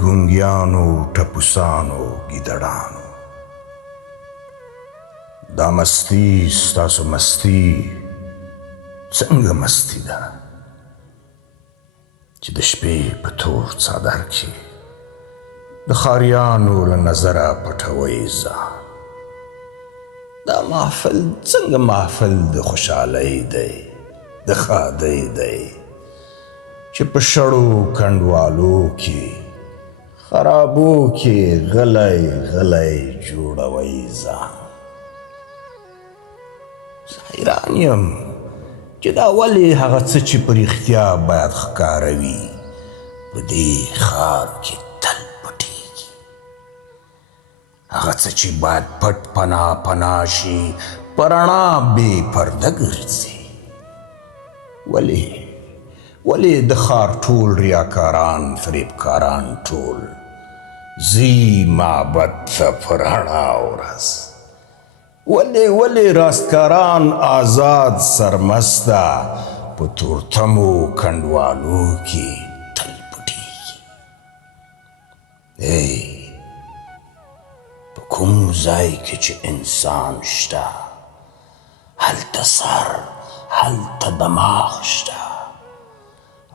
ګونګیانو ټپوسانو ګیدړانو دا مستی ستاسو مستی څنګه مستی ده چې د شپې په تور څادر کې د ښاریانو له نظره پټوئ ځان دا محفل څنګه محفل د خوشحالۍ دی د ښادۍ دی چې په شړو کنډوالو کې خرابو کې غلی غلی جوړوئ ځان حیران یم چې دا ولې هغه څه چې په رښتیا باید ښکاره وي په دې ښار کې تل پټېږي هغه څه چې باید پټ پناه پناه شي په رڼا بې پرده ګرځي ولې د ښار ټول ریاکاران فریبکاران ټول ځي معبد ته په رڼا ورځ ولې راستکاران آزاد سرمسته په تورتمو کنډوالو کې تل پټېږي په کوم ځای کې چې انسان شته هلته سر هلته دماغ شته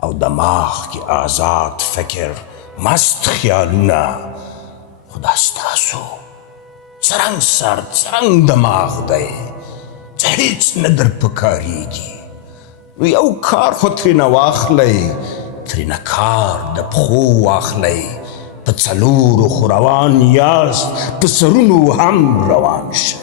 او دماغ کې آزاد فکر مست خیالونه خدا ستاسو څرنګ سر څرنګ دماغ دی چې هیڅ نه در پکارېږي یو کار خو ترېنه واخلئ ترېنه کار د پښو واخلئ په څلورو خو روان یاست په سرونو هم روان شئ